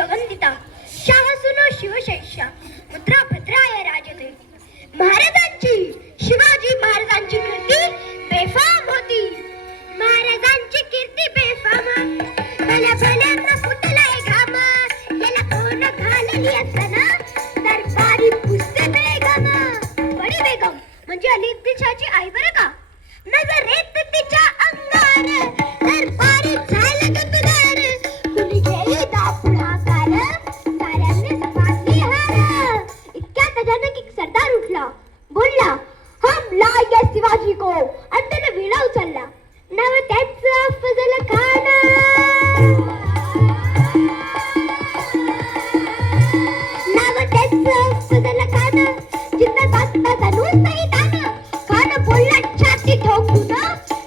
विश्ववंदिता शाहसुनो शिवशैष्या मुद्रा भद्राय राजते. महाराजांची शिवाजी महाराजांची कीर्ती बेफाम होती. महाराजांची कीर्ती बेफाम. भल्या भल्यांना फुटलाय घाम. याला कोण घालली असताना दरबारी पुसते बेगम. बडी बेगम म्हणजे अली इफ्तिखारची आई बरं का. नजरेत तिच्या अंगार दरबारी झालं गंगदार. कुणी घेईदा पुढाकार साऱ्यांनी सपाटली हार. इतक्यात अचानक एक सरदार उठला, बोलला, हम लाएंगे शिवाजी को. आणि त्याने विडा उचलला. नाव त्याचं फजल खान. नाव त्याचं फजल खान. जिंदाबाद धनुष सैतान. खान बोलला छाती ठोकून,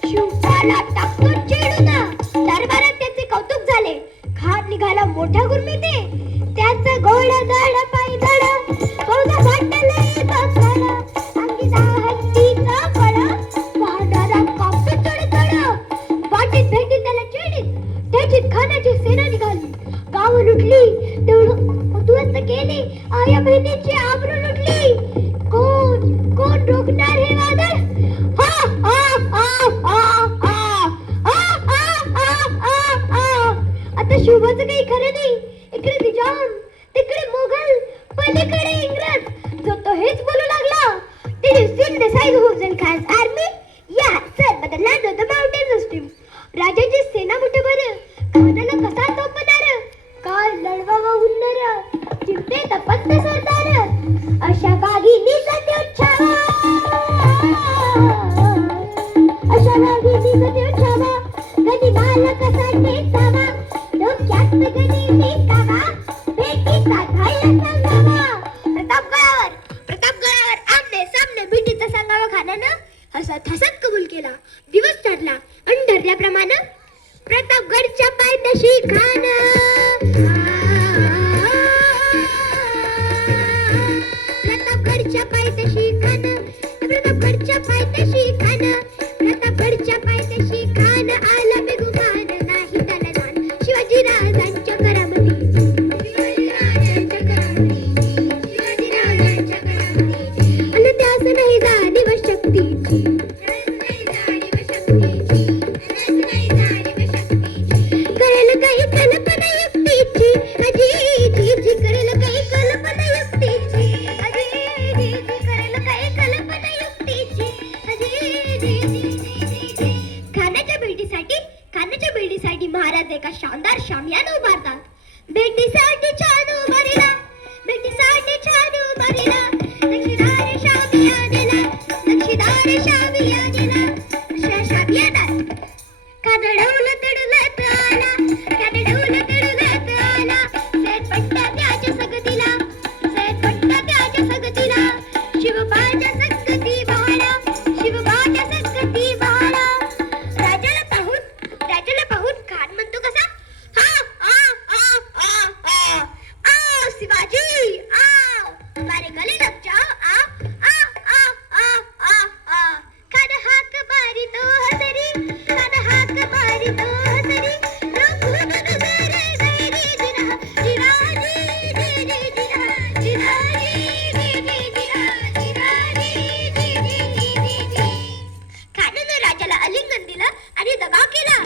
शिवबाला टाकून चिडून. दरबारात त्याचे कौतुक झाले. खान निघाला मोठ्या गुरमीते. त्याचं गोड गाड पाय धड कौदा वाटले बसड. अंगी हत्तीचं फळ वाहणारा कापी चढचढ. वाटेत भेटी त्याला चिडीत त्याचीत खानाची सेना निघाली. गाव लुटली तेवढं उद्ध्वस्त केली. आया बहिणीची आबरू लुटली. कोण कोण रोखणार हे वादळ. हा हा हा हा हा आता शिवबाचं काही खरं नाही. इकडे निजाम तिकडे मोगल पलीकडे इंग्रज. जो तो हेच बोलू लागला. Did you see the size of Afzal Khan's army? Yeah, sir, but the land of the mountains is trim. राजाची सेना मोठे बरं. खानाला कसा तोपणार. काय लढवावा हुन्नर. चिमटे तपत सरदार. अशा बागीनी सत्य उच्छावा. अशा बागीनी सत्य उच्छावा. कधी माल कसा टेकावा. डोक्यात गणी टेकावा. भेटीचा धायला सांगावा. प्रतापगडावर आमने सामने भेटीचा सांगावा. खानानं हसत हसत कबूल केला. दिवस ठरला आणि ठरल्याप्रमाणे प्रतापगडच्या पायथ्याशी खान. प्रतापगडच्या पायथ्याशी खान. प्रतापगडच्या पायथ्याशी खान. प्रतापगडच्या पायथ्याशी खान. आला बेगुमान नाही त्याला जाण. शिवाजी राजांच्या करामती. शिवाजी राजांच्या करामती. शिवाजी राजांच्या करामती. आणि त्यास नाही जाणीव शक्तीची. करेल काही कल्पना युक्तीची. अजी करेल काही कल्पना युक्तीची. अजी करेल काही कल्पना युक्तीची. खानाच्या भेटीसाठी महाराज एका शानदार शामियाना उभारतात. भेटीसाठी छान उभारला. भेटीसाठी छान उभारला. नक्षीदार शामियानेला. नक्षीदार शामियानेला. शामियानात कानडवलं तडलत आला. कानडवलं तडलत आला. सैरपट्टा त्याच्या संगतीला. सैरपट्टा त्याच्या संगतीला. शिवबाच्या संगती बहाळा. शिवबाच्या संगती बहाळा. राजाला पाहून खान म्हणतो कसा. हा आ आ आ आ आ शिवाजी आ हमारे गले लग जाओ. आ आ आ आ आ आ. खान हाक मारी तो हसरी. खान हाक मारी तो हसरी. रखून नजर मेरी जिरा. जिराजी जी जी जिरा. जिराजी जी जी जिरा. जिराजी जी जी जी. खानानं राजाला आलिंगन दिलं आणि दबाव केला.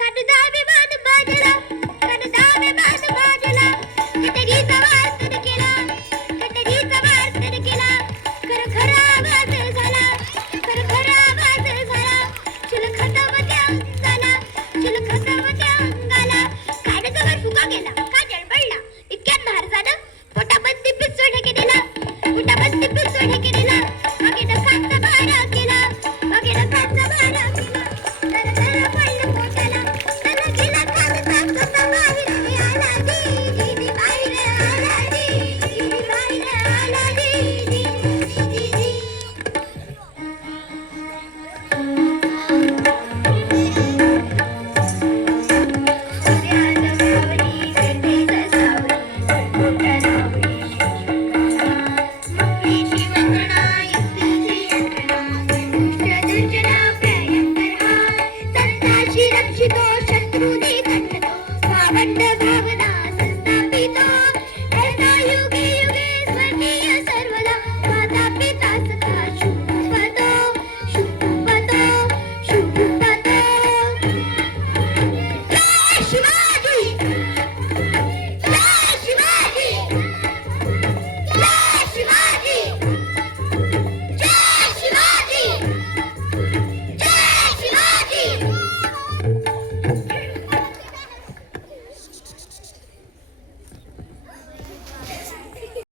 खानदा विमान बाजला. खानदा विमान बाजला. कटरीचा वार केला. कटरीचा वार केला. खरखरा आवाज झाला. खरखरा आवाज झाला. चिलखतावत्या अंगाला. चिलखतावत्या अंगाला. खानाचा वार फुका गेला. का जळबळला. इतक्यात महाराजानं पोटाबंदी पिस्तूल केलेला. पोटाबंदी पिस्तूल केलेला. मागेनं खानचा बारा केला. मागेनं खानचा बारा केला. तर पडलं पोटाला. त्याला गेला खानचा कसा बाहेर आला. जी जी जी बाहेर आला. जी जी बाहेर आला. जी जी जी जी. रक्षितो शत्रुने